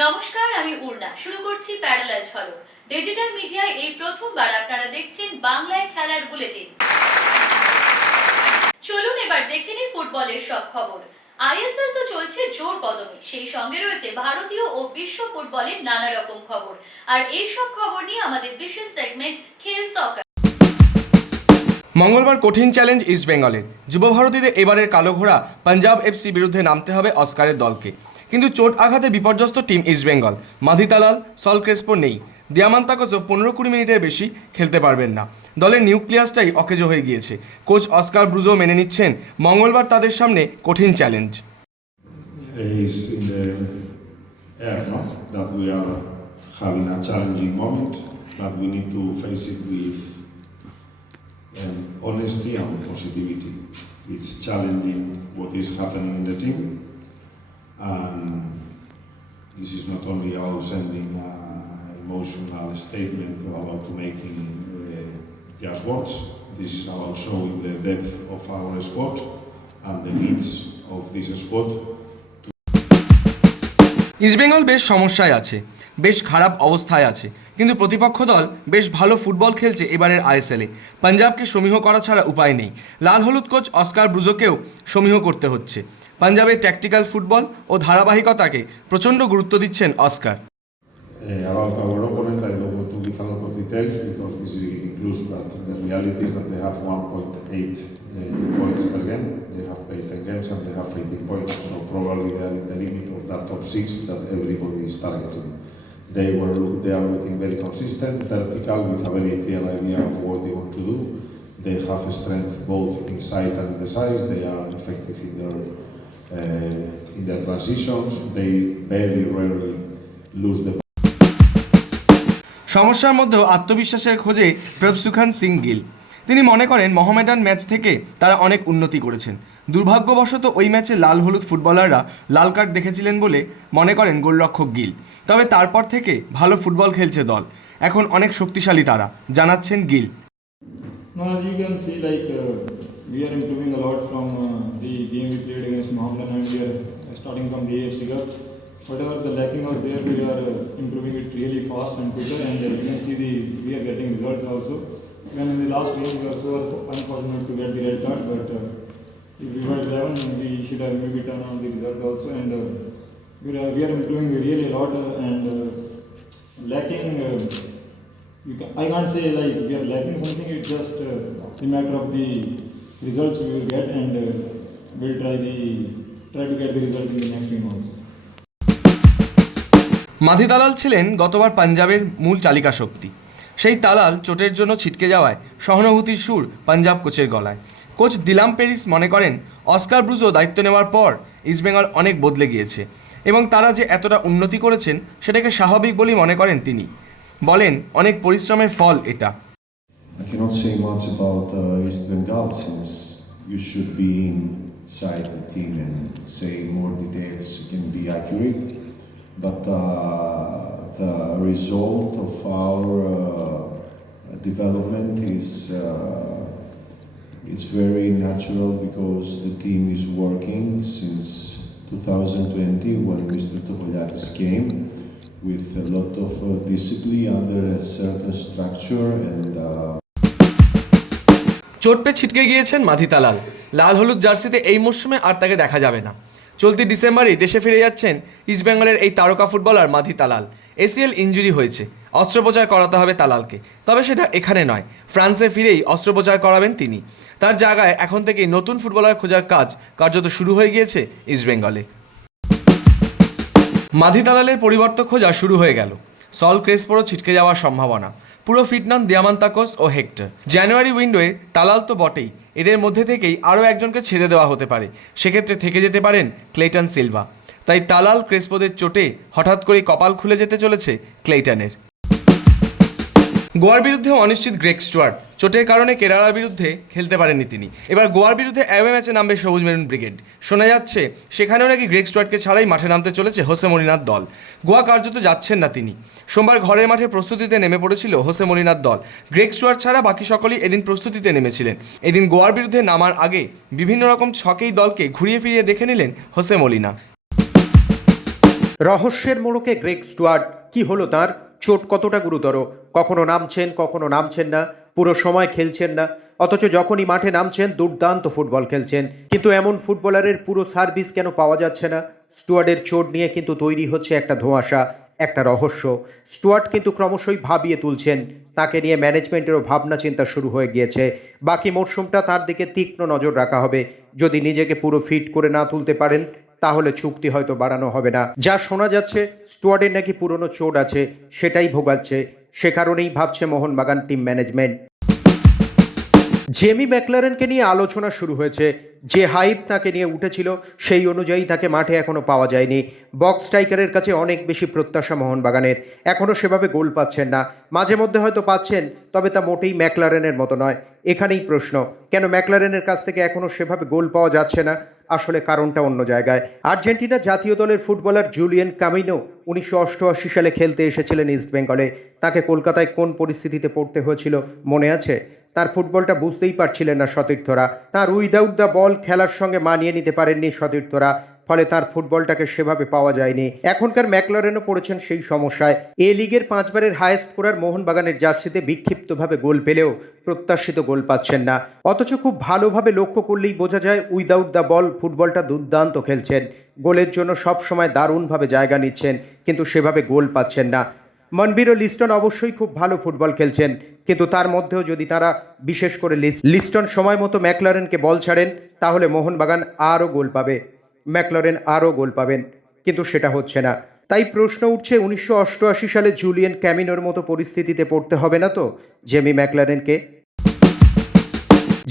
নমস্কার, আমি উর্না শুরু করছি প্যারালাল ঝলক। ডিজিটাল মিডিয়ায় এই প্রথমবার আপনারা দেখছেন বাংলায় খেলার বুলেটিন। চলুন এবার দেখে নিই ফুটবলের সব খবর। আইএসএল তো চলছে জোর কদমে। সেই সঙ্গে রয়েছে ভারতীয় ও বিশ্ব ফুটবলের নানা রকম খবর। আর এই সব খবর নিয়ে আমাদের বিশেষ সেগমেন্ট খেল সকার মঙ্গলবার কঠিন চ্যালেঞ্জ ইস্ট বেঙ্গলের। যুব ভারতীদের এবারের কালো ঘোড়া পাঞ্জাব এফসি বিরুদ্ধে নামতে হবে অস্কারের দলকে। কিন্তু চোট আঘাতে বিপর্যস্ত team East Bengal. Madih Talal Saul Crespo নেই। দিয়ামান্তাকসও পনেরো কুড়ি মিনিটের বেশি খেলতে পারবেন না। দলের নিউক্লিয়াসটাই অকেজো হয়ে গিয়েছে। কোচ অস্কার ব্রুজো মেনে নিচ্ছেন মঙ্গলবার তাদের সামনে কঠিন challenge. having a challenging moment, but we need to face it with um, honesty and positivity. It's challenging what is happening in the team, and this is not only about sending an emotional statement or about making uh, just words. This is about showing the depth of our squad and the needs of this squad East Bengal বেশ সমস্যায় আছে বেশ খারাপ অবস্থায় আছে কিন্তু প্রতিপক্ষ দল বেশ ভালো ফুটবল খেলছে এবারের আইএসএলে। পাঞ্জাবকে সমীহ করা ছাড়া উপায় নেই। লাল হলুদ কোচ অস্কার ব্রুজোকেও সমীহ করতে হচ্ছে। পাঞ্জাবের ট্যাকটিক্যাল ফুটবল ও ধারাবাহিকতাকে প্রচণ্ড গুরুত্ব দিচ্ছেন Oscar. about our opponent, I don't want to give a lot of details because this is getting close, but the reality is that they have 1.8 points per game. They have played 10 games and they have 18 points, so probably they are in the limit of that top six that everybody is targeting. They were look, they are looking very consistent, vertical, with a very clear idea of what they want to do. They have strength both inside and in the sides. They are effective in their uh, in their transitions. They very rarely lose the সমস্যার মধ্যেও আত্মবিশ্বাসের খোঁজে প্রভসুখান সিং গিল তিনি মনে করেন Mohammedan match থেকে তারা অনেক উন্নতি করেছেন দুর্ভাগ্যবশত ওই ম্যাচে লাল হলুদ ফুটবলাররা লাল কার্ড দেখেছিলেন বলে মনে করেন গোলরক্ষক গিল তবে তারপর থেকে ভালো ফুটবল খেলছে দল এখন অনেক শক্তিশালী তারা জানাচ্ছেন Gill No, as you can see, like uh, we are improving a lot from uh, the game we played against Mohammedan and we are starting from the AFC Cup. Whatever the lacking was there, we are uh, improving it really fast and quicker, and uh, you can see the we are getting results also. Even in the last game, we were so unfortunate to get the red card, but uh, we were 11, we should have maybe turned on the result also, and uh, we are we are improving really a lot, uh, and uh, lacking. Uh, can, I can't say like we are lacking something. It's just uh, a matter of the results we will get, and uh, we'll try the try to get the result in the next game also. Madih Talal ছিলেন গতবার পাঞ্জাবের মূল চালিকা শক্তি সেই Talal চোটের জন্য ছিটকে যাওয়ায় সহানুভূতির সুর পাঞ্জাব কোচের গলায় কোচ দিলাম পেরিস মনে করেন? অস্কার ব্রুজো দায়িত্ব নেওয়ার পর ইস্টবেঙ্গল অনেক বদলে গিয়েছে। এবং তারা যে এতটা উন্নতি করেছেন সেটাকে স্বাভাবিক বলেই মনে করেন তিনি। বলেন অনেক পরিশ্রমের ফল এটা। The result of our uh, development is it's very natural because the team is working since 2020 when Mr. Topoliakis came with a lot of uh, discipline under a certain structure and uh, চোট পেয়ে ছিটকে গিয়েছেন মাধি Talal লাল হলুদ জার্সিতে এই মরশুমে আর তাকে দেখা যাবে না চলতি ডিসেম্বরেই দেশে ফিরে যাচ্ছেন ইস্টবেঙ্গলের এই তারকা footballer Madih Talal ACL injury হয়েছে অস্ত্রোপচার করাতে হবে তালালকে। তবে সেটা এখানে নয়। ফ্রান্সে ফিরেই অস্ত্রোপচার করাবেন তিনি। তার জায়গায় এখন থেকেই নতুন ফুটবলার খোঁজার কাজ কার্যত শুরু হয়ে গিয়েছে ইস্টবেঙ্গলে মাধি তালালের পরিবর্তন খোঁজা শুরু হয়ে গেল। সল ক্রেসপোরও ছিটকে যাওয়ার সম্ভাবনা। পুরো ফিট নন দিয়ামান্তাকোস ও হেক্টর। জানুয়ারি উইন্ডোয়ে তালাল তো বটেই। এদের মধ্যে থেকেই আরও একজনকে ছেড়ে দেওয়া হতে পারে। সেক্ষেত্রে থেকে যেতে পারেন ক্লেটন সিলভা। তাই তালাল ক্রেসপোদের চোটে হঠাৎ করেই কপাল খুলে যেতে চলেছে ক্লেটনের গোয়ার বিরুদ্ধে অনিশ্চিত গ্রেক স্টুয়ার্ট। চোটের কারণে কেরালার বিরুদ্ধে খেলতে পারেননি তিনি। এবার গোয়ার বিরুদ্ধে অ্যাওয়ে ম্যাচে নামবে সবুজ মেরুন ব্রিগেড। শোনা যাচ্ছে, সেখানেও নাকি গ্রেক স্টুয়ার্টকে ছাড়াই মাঠে নামতে চলেছে হোসে মলিনার দল। গোয়া কার্যত যাচ্ছেন না তিনি। সোমবার ঘরের মাঠে প্রস্তুতিতে নেমে পড়েছিল হোসে মলিনার দল। গ্রেক স্টুয়ার্ট ছাড়া বাকি সকলেই এদিন প্রস্তুতিতে নেমেছিলেন। এদিন গোয়ার বিরুদ্ধে নামার আগে বিভিন্ন রকম ছকেই দলকে ঘুরিয়ে ফিরিয়ে দেখে নিলেন হোসে মলিনা। রহস্যের মোড়কে গ্রেগ স্টুয়ার্ট, কি হলো তার? চোট কতটা গুরুতর? কখনো নামছেন কখনো নামছেন না, পুরো সময় খেলছেন না। অথচ যখনই মাঠে নামছেন, দুর্দান্ত ফুটবল খেলছেন। কিন্তু এমন ফুটবলারের পুরো সার্ভিস কেন পাওয়া যাচ্ছে না? স্টুয়ার্ডের চোট নিয়ে কিন্তু তৈরি হচ্ছে একটা ধোঁয়াশা, একটা রহস্য। স্টুয়ার্ট কিন্তু ক্রমশই ভাবিয়ে তুলছেন। তাকে নিয়ে ম্যানেজমেন্টেরও ভাবনা চিন্তা শুরু হয়ে গিয়েছে। বাকি মরশুমটা তার দিকে তীক্ষ্ণ নজর রাখা হবে। যদি নিজেকে পুরো ফিট করে না তুলতে পারেন তাহলে চুক্তি হয়তো বাড়ানো হবে না। যা শোনা যাচ্ছে স্টুয়ার্ডের নাকি পুরনো চোট আছে, সেটাই ভোগাচ্ছে। সে কারণেই ভাবছে মোহনবাগান টিম ম্যানেজমেন্ট। জেমি ম্যাকলারেনকে নিয়ে আলোচনা শুরু হয়েছে। যে হাইপ তাকে নিয়ে উঠেছিল, সেই অনুযায়ী তাকে মাঠে এখনও পাওয়া যায়নি। বক্স স্ট্রাইকারের কাছে অনেক বেশি প্রত্যাশা মোহনবাগানের। এখনও সেভাবে গোল পাচ্ছেন না। মাঝে মধ্যে হয়তো পাচ্ছেন, তবে তা মোটেই ম্যাকলারেনের মতো নয়। এখানেই প্রশ্ন, কেন ম্যাকলারেনের কাছ থেকে এখনও সেভাবে গোল পাওয়া যাচ্ছে না? আসলে কারণটা অন্য জায়গায়। আর্জেন্টিনা জাতীয় দলের ফুটবলার জুলিয়ান কামিনো উনিশশো অষ্টআশি সালে খেলতে এসেছিলেন ইস্টবেঙ্গলে তাকে কলকাতায় কোন পরিস্থিতিতে পড়তে হয়েছিল মনে আছে? তার ফুটবলটা বুঝতেই পারছিলেন না সতীর্থরা। তার উইদাউট দ্য বল খেলার সঙ্গে মানিয়ে নিতে পারেননি সতীর্থরা। ফলে তার ফুটবলটাকে সেভাবে পাওয়া যায়নি। এখনকার ম্যাকলারেনও পড়েছেন সেই সমস্যায়। এ লিগের পাঁচবারের হায়েস্ট স্কোরার মোহনবাগানের জার্সিতে বিক্ষিপ্তভাবে গোল পেলেও প্রত্যাশিত গোল পাচ্ছেন না। অথচ খুব ভালোভাবে লক্ষ্য করলেই বোঝা যায়, উইদাউট দ্য বল ফুটবলটা দুর্দান্ত খেলছেন। গোলের জন্য সব সময় দারুণভাবে জায়গা নিচ্ছেন, কিন্তু সেভাবে গোল পাচ্ছেন না। মনবীর ও লিস্টন অবশ্যই খুব ভালো ফুটবল খেলছেন, কিন্তু তার মধ্যেও যদি তারা বিশেষ করে লিস- লিস্টন সময় মতো ম্যাকলারেনকে বল ছাড়েন, তাহলে মোহনবাগান আরও গোল পাবে। ম্যাকলারেন আরও গোল পাবেন, কিন্তু সেটা হচ্ছে না। তাই প্রশ্ন উঠছে, উনিশশো অষ্টআশি সালে জুলিয়ান ক্যামিনোর মতো পরিস্থিতিতে পড়তে হবে না তো, জেমি ম্যাকলারেনকে?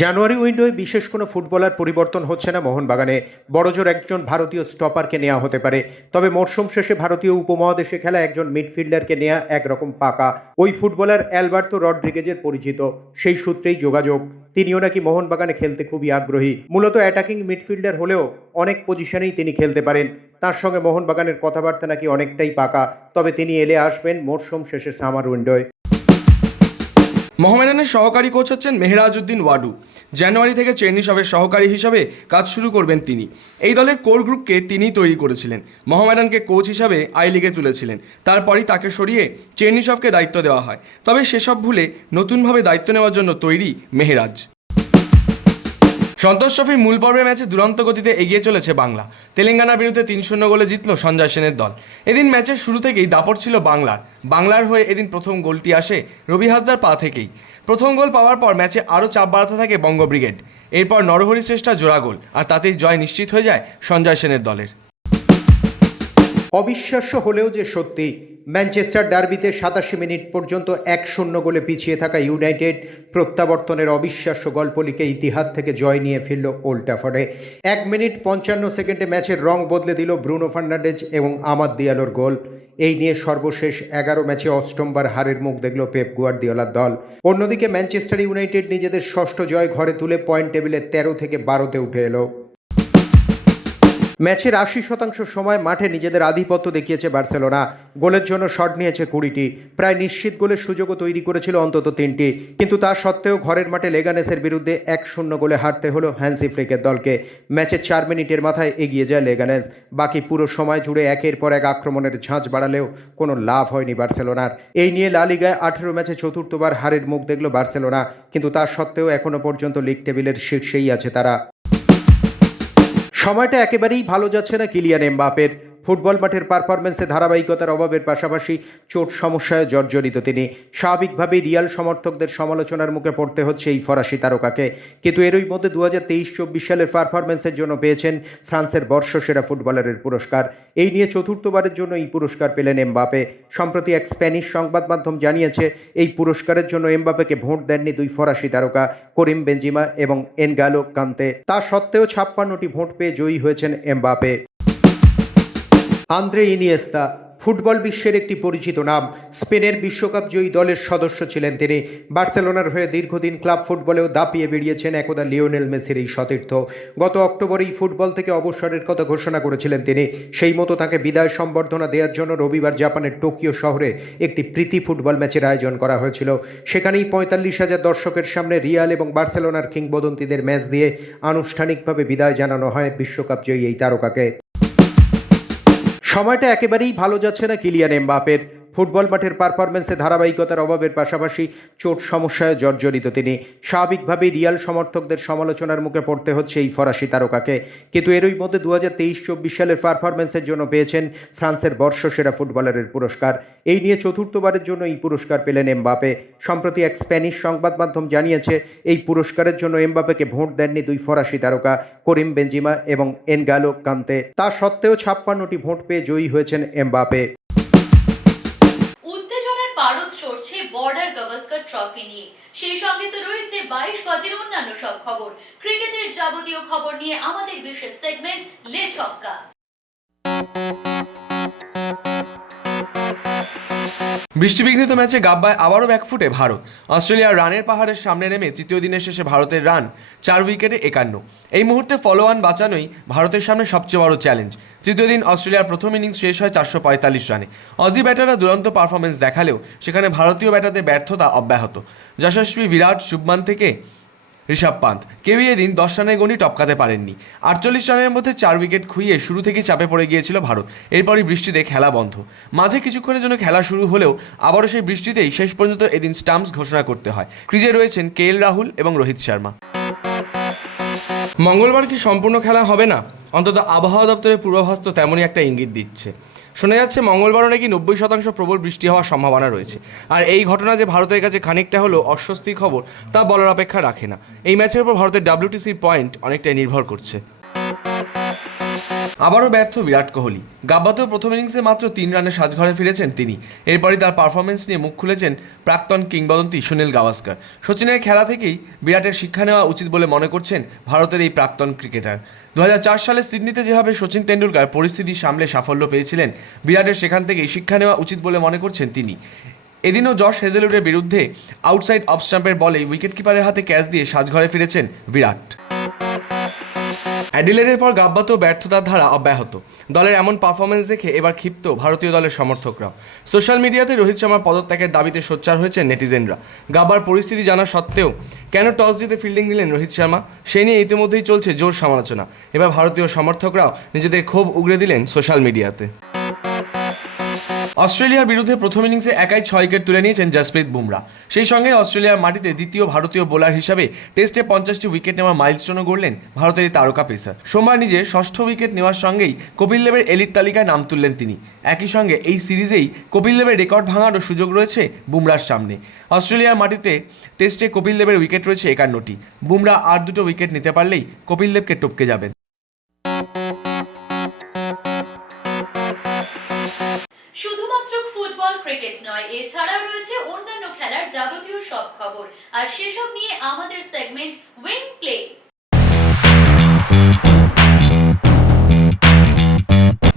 জানুয়ারি উইন্ডোয় বিশেষ কোনো ফুটবলার পরিবর্তন হচ্ছে না মোহনবাগানে। বড়জোর একজন ভারতীয় স্টপারকে নেওয়া হতে পারে। তবে মরশুম শেষে ভারতীয় উপমহাদেশে খেলা একজন মিডফিল্ডারকে নেওয়া একরকম পাকা। ওই ফুটবলার অ্যালবার্তো রড্রিগেজের পরিচিত। সেই সূত্রেই যোগাযোগ। তিনিও নাকি মোহনবাগানে খেলতে খুবই আগ্রহী। মূলত অ্যাটাকিং মিডফিল্ডার হলেও অনেক পজিশনেই তিনি খেলতে পারেন। তার সঙ্গে মোহনবাগানের কথাবার্তা নাকি অনেকটাই পাকা। তবে তিনি এলে আসবেন মরশুম শেষে সামার উইন্ডোয়। মোহামেডানের সহকারী কোচ হচ্ছেন মেহরাজউদ্দিন ওয়াডু। জানুয়ারি থেকে চেন্নিসবের সহকারী হিসাবে কাজ শুরু করবেন তিনি। এই দলের কোর গ্রুপকে তিনি তৈরি করেছিলেন। মোহামেডানকে কোচ হিসাবে আই লিগে তুলেছিলেন। তারপরই তাকে সরিয়ে চেন্নিসবকে দায়িত্ব দেওয়া হয়। তবে সেসব ভুলে নতুনভাবে দায়িত্ব নেওয়ার জন্য তৈরি মেহরাজ। সন্তোষ ট্রফির মূল পর্বের ম্যাচে দুরন্ত গতিতে এগিয়ে চলেছে বাংলা। তেলেঙ্গানার বিরুদ্ধে তিন শূন্য গোলে জিতল সঞ্জয় সেনের দল। এদিন ম্যাচের শুরু থেকেই দাপট ছিল বাংলার। বাংলার হয়ে এদিন প্রথম গোলটি আসে রবি হাসদার পা থেকেই। প্রথম গোল পাওয়ার পর ম্যাচে আরও চাপ বাড়াতে থাকে বঙ্গ ব্রিগেড। এরপর নরহরি শ্রেষ্ঠা জোড়া গোল, আর তাতেই জয় নিশ্চিত হয়ে যায় সঞ্জয় সেনের দলের। অবিশ্বাস্য হলেও যে সত্যি ম্যানচেস্টার ডার্বিতে সাতাশি মিনিট পর্যন্ত এক শূন্য গোলে পিছিয়ে থাকা ইউনাইটেড প্রত্যাবর্তনের অবিশ্বাস্য গল্প লিখে ইতিহাস থেকে জয় নিয়ে ফিরল ওল্ড ট্যাফর্ডে এক মিনিট পঞ্চান্ন সেকেন্ডে ম্যাচের রং বদলে দিল ব্রুনো ফার্নান্ডেজ এবং আমাদ দিয়ালোর গোল। এই নিয়ে সর্বশেষ এগারো ম্যাচে অষ্টমবার হারের মুখ দেখল পেপ গুয়ার্দিওলার দল। অন্যদিকে ম্যানচেস্টার ইউনাইটেড নিজেদের ষষ্ঠ জয় ঘরে তুলে পয়েন্ট টেবিলে তেরো থেকে বারোতে উঠে এলো। ম্যাচের আশি শতাংশ সময় মাঠে নিজেদের আধিপত্য দেখিয়েছে বার্সেলোনা। গোলের জন্য শট নিয়েছে কুড়িটি। প্রায় নিশ্চিত গোলের সুযোগও তৈরি করেছিল অন্তত তিনটি। কিন্তু তা সত্ত্বেও ঘরের মাঠে লেগানেসের বিরুদ্ধে এক শূন্য গোলে হারতে হলো হ্যান্সি ফ্লিকের দলকে। ম্যাচের চার মিনিটের মাথায় এগিয়ে যায় লেগানেস। বাকি পুরো সময় জুড়ে একের পর এক আক্রমণের ঝাঁঝ বাড়ালেও কোনো লাভ হয়নি বার্সেলোনার। এই নিয়ে লালিগায় আঠেরো ম্যাচে চতুর্থবার হারের মুখ দেখল বার্সেলোনা। কিন্তু তা সত্ত্বেও এখনও পর্যন্ত লিগ টেবিলের শীর্ষেই আছে তারা। সময়টা একেবারেই ভালো যাচ্ছে না কিলিয়ান এমবাপের ফুটবল মাঠের পারফরমেন্সে ধারাবাহিকতার অভাবের পাশাপাশি চোট সমস্যায় জর্জরিত তিনি। স্বাভাবিকভাবেই রিয়াল সমর্থকদের সমালোচনার মুখে পড়তে হচ্ছে এই ফরাসি তারকাকে। কিন্তু এরই মধ্যে দু হাজার তেইশ চব্বিশ সালের পারফরমেন্সের জন্য পেয়েছেন ফ্রান্সের বর্ষসেরা ফুটবলারের পুরস্কার। এই নিয়ে চতুর্থবারের জন্য এই পুরস্কার পেলেন এমবাপে। সম্প্রতি এক স্প্যানিশ সংবাদ মাধ্যম জানিয়েছে, এই পুরস্কারের জন্য এমবাপেকে ভোট দেননি দুই ফরাসি তারকা, করিম বেঞ্জিমা এবং এনগালো কান্তে। তা সত্ত্বেও ছাপ্পান্নটি ভোট পেয়ে জয়ী হয়েছেন এমবাপে। আন্দ্রে ইনিয়েস্তা, ফুটবল বিশ্বের একটি পরিচিত নাম। স্পেনের বিশ্বকাপ জয়ী দলের সদস্য ছিলেন তিনি। বার্সেলোনার হয়ে দীর্ঘদিন ক্লাব ফুটবলেও দাপিয়ে বেরিয়েছেন একদা লিওনেল মেসির এই সতীর্থ। গত অক্টোবরেই ফুটবল থেকে অবসরের কথা ঘোষণা করেছিলেন তিনি। সেই মতো তাকে বিদায় সম্বর্ধনা দেওয়ার জন্য রবিবার জাপানের টোকিও শহরে একটি প্রীতি ফুটবল ম্যাচের আয়োজন করা হয়েছিল। সেখানেই পঁয়তাল্লিশ হাজার দর্শকের সামনে রিয়াল এবং বার্সেলোনার কিংবদন্তিদের ম্যাচ দিয়ে আনুষ্ঠানিকভাবে বিদায় জানানো হয় বিশ্বকাপ জয়ী এই তারকাকে। সময়টা একেবারেই ভালো যাচ্ছে না কিলিয়ান এমবাপের ফুটবল মাঠের পারফরমেন্সে ধারাবাহিকতার অভাবের পাশাপাশি চোট সমস্যায় জর্জরিত তিনি। স্বাভাবিকভাবেই রিয়াল সমর্থকদের সমালোচনার মুখে পড়তে হচ্ছে এই ফরাসি তারকাকে। কিন্তু এরই মধ্যে দু হাজার তেইশ চব্বিশ সালের পারফরমেন্সের জন্য পেয়েছেন ফ্রান্সের বর্ষসেরা ফুটবলারের পুরস্কার। এই নিয়ে চতুর্থবারের জন্য এই পুরস্কার পেলেন এমবাপে। সম্প্রতি এক স্প্যানিশ সংবাদ মাধ্যম জানিয়েছে, এই পুরস্কারের জন্য এমবাপেকে ভোট দেননি দুই ফরাসি তারকা, করিম বেঞ্জিমা এবং এনগালো কান্তে। তা সত্ত্বেও ছাপ্পান্নটি ভোট পেয়ে জয়ী হয়েছেন এমবাপে। বর্ডার গাভাস্কার ট্রফি নিয়ে। সেই সঙ্গে তো রয়েছে বাইশ গজের অন্যান্য সব খবর। ক্রিকেটের যাবতীয় খবর নিয়ে আমাদের বিশেষ সেগমেন্ট লে ছক্কা। বৃষ্টিবিঘ্নিত ম্যাচে গাব্বায় আবারও ব্যাকফুটে ভারত। অস্ট্রেলিয়ার রানের পাহাড়ের সামনে নেমে তৃতীয় দিনের শেষে ভারতের রান চার উইকেটে একান্ন। এই মুহূর্তে ফলো অন বাঁচানোই ভারতের সামনে সবচেয়ে বড় চ্যালেঞ্জ তৃতীয় দিন অস্ট্রেলিয়ার প্রথম ইনিংস শেষ হয় চারশো পঁয়তাল্লিশ রানে। অজি ব্যাটাররা দুরন্ত পারফরমেন্স দেখালেও সেখানে ভারতীয় ব্যাটারদের ব্যর্থতা অব্যাহত। যশস্বী বিরাট, শুভমান থেকে ঋষভ পান্ত। কেউই এদিন দশ রানের গণি টপকাতে পারেননি। আটচল্লিশ রানের মধ্যে চার উইকেট খুইয়ে শুরু থেকেই চাপে পড়ে গিয়েছিল ভারত। এরপরই বৃষ্টিতে খেলা বন্ধ। মাঝে কিছুক্ষণের জন্য খেলা শুরু হলেও আবারও সেই বৃষ্টিতেই শেষ পর্যন্ত এদিন স্টাম্পস ঘোষণা করতে হয়। ক্রিজে রয়েছেন কে রাহুল এবং রোহিত শর্মা। মঙ্গলবার কি সম্পূর্ণ খেলা হবে না? অন্তত আবহাওয়া দপ্তরের পূর্বাভাস তো তেমনই একটা ইঙ্গিত দিচ্ছে। শোনা যাচ্ছে মঙ্গলবারও নাকি নব্বই শতাংশ প্রবল বৃষ্টি হওয়ার সম্ভাবনা রয়েছে। আর এই ঘটনা যে ভারতের কাছে খানিকটা হলো অস্বস্তির খবর, তা বলার অপেক্ষা রাখে না। এই ম্যাচের উপর ভারতের ডাব্লিউটিসির পয়েন্ট অনেকটাই নির্ভর করছে। আবারও ব্যর্থ বিরাট কোহলি। গাব্বাতেও প্রথম ইনিংসে মাত্র তিন রানে সাজঘরে ফিরেছেন তিনি। এরপরই তার পারফরমেন্স নিয়ে মুখ খুলেছেন প্রাক্তন কিংবদন্তি সুনীল গাভাস্কার। সচিনের খেলা থেকেই বিরাটের শিক্ষা নেওয়া উচিত বলে মনে করছেন ভারতের এই প্রাক্তন ক্রিকেটার। দু সালে সিডনিতে যেভাবে সচিন তেন্ডুলকার পরিস্থিতি সামলে সাফল্য পেয়েছিলেন, বিরাটের সেখান থেকেই শিক্ষা নেওয়া উচিত বলে মনে করছেন তিনি। এদিনও জশ হেজেলুডের বিরুদ্ধে আউটসাইড অফ স্টাম্পের বলে উইকেট কিপারের হাতে ক্যাচ দিয়ে সাজঘরে ফিরেছেন বিরাট। অ্যাডিলেডের পর গাব্বাতেও ব্যর্থতার ধারা অব্যাহত। দলের এমন পারফরমেন্স দেখে এবার ক্ষিপ্ত ভারতীয় দলের সমর্থকরা সোশ্যাল মিডিয়াতে রোহিত শর্মার পদত্যাগের দাবিতে সোচ্চার হয়েছে নেটিজেনরা। গাব্বার পরিস্থিতি জানা সত্ত্বেও কেন টস জিতে ফিল্ডিং নিলেন রোহিত শর্মা, সে নিয়ে ইতিমধ্যেই চলছে জোর সমালোচনা। এবার ভারতীয় সমর্থকরাও নিজেদের ক্ষোভ উগড়ে দিলেন সোশ্যাল মিডিয়াতে অস্ট্রেলিয়ার বিরুদ্ধে প্রথম ইনিংসে একাই ছয় উইকেট তুলে নিয়েছেন জসপ্রীত বুমরা। সেই সঙ্গে অস্ট্রেলিয়ার মাটিতে দ্বিতীয় ভারতীয় বোলার হিসাবে টেস্টে পঞ্চাশটি উইকেট নেওয়ার মাইলস্টোনও গড়লেন ভারতের এই তারকা পেসার। সোমবার নিজে ষষ্ঠ উইকেট নেওয়ার সঙ্গেই কপিল দেবের এলিট তালিকায় নাম তুললেন তিনি। একই সঙ্গে এই সিরিজেই কপিল দেবের রেকর্ড ভাঙারও সুযোগ রয়েছে বুমরার সামনে। অস্ট্রেলিয়ার মাটিতে টেস্টে কপিল দেবের উইকেট রয়েছে একান্নটি। বুমরা আর দুটো উইকেট নিতে পারলেই কপিল দেবকে টপকে যাবেন। ক্রিকেট নয়, এছাড়াও রয়েছে অন্যান্য খেলার যাবতীয় সব খবর। আর সেসব নিয়ে আমাদের সেগমেন্ট প্লে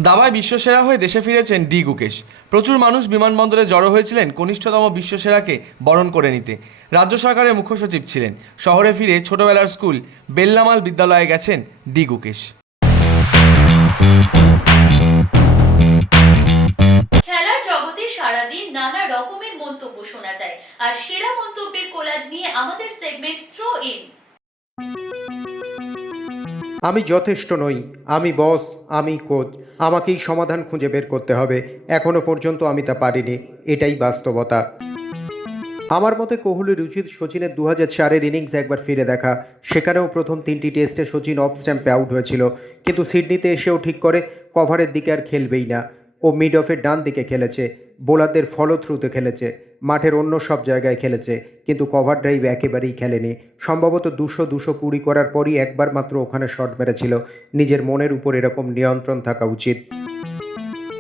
দাবায় বিশ্বসেরা হয়ে দেশে ফিরেছেন ডি গুকেশ। প্রচুর মানুষ বিমানবন্দরে জড়ো হয়েছিলেন কনিষ্ঠতম বিশ্বসেরাকে বরণ করে নিতে। রাজ্য সরকারের মুখ্য সচিব ছিলেন। শহরে ফিরে ছোটবেলার স্কুল বেল্লামাল বিদ্যালয়ে গেছেন ডি গুকেশ। সারাদিন নানা রকমের মন্তব্য শোনা যায়। আর সেরা মন্তব্যের কোলাজ নিয়ে আমাদের সেগমেন্ট থ্রো ইন আমি যথেষ্ট নই, আমি বস আমি কোচ আমাকেই সমাধান খুঁজে বের করতে হবে, এখনও পর্যন্ত আমি তা পারিনি, এটাই বাস্তবতা। আমার মতে কোহলির উচিত সচিনের দু হাজার চারের ইনিংস একবার ফিরে দেখা, সেখানেও প্রথম তিনটি টেস্টে সচিন অফ স্ট্যাম্পে আউট হয়েছিল, কিন্তু সিডনিতে এসেও ঠিক করে কভারের দিকে আর খেলবেই না। ও মিড অফের ডান দিকে খেলেছে বোলারদের ফলো থ্রুতে খেলেছে, মাঠের অন্য সব জায়গায় খেলেছে, কিন্তু কভার ড্রাইভ একেবারেই খেলেনি। সম্ভবত দুশো দুশো কুড়ি করার পরই একবার মাত্র ওখানে শট মেরেছিল। নিজের মনের উপর এরকম নিয়ন্ত্রণ থাকা উচিত।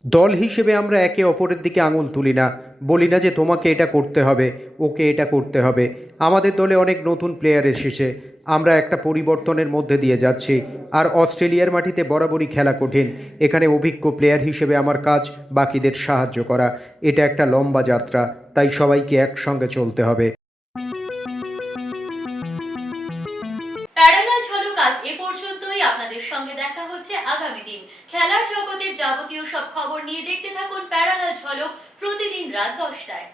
দল হিসেবে আমরা একে অপরের দিকে আঙুল তুলি না। বলি না যে তোমাকে এটা করতে হবে, ওকে এটা করতে হবে। আমাদের দলে অনেক নতুন প্লেয়ার এসেছে। আমরা একটা পরিবর্তনের মধ্যে দিয়ে যাচ্ছি। আর অস্ট্রেলিয়ার মাটিতে বরাবরই খেলা কঠিন। এখানে অভিজ্ঞ প্লেয়ার হিসেবে আমার কাজ বাকিদের সাহায্য করা। এটা একটা লম্বা যাত্রা, তাই সবাইকে একসঙ্গে চলতে হবে। আপনাদের সঙ্গে দেখা হচ্ছে আগামী দিন। খেলার জগতের যাবতীয় সব খবর নিয়ে দেখতে থাকুন প্যারালাল ঝলক প্রতিদিন রাত দশটায়।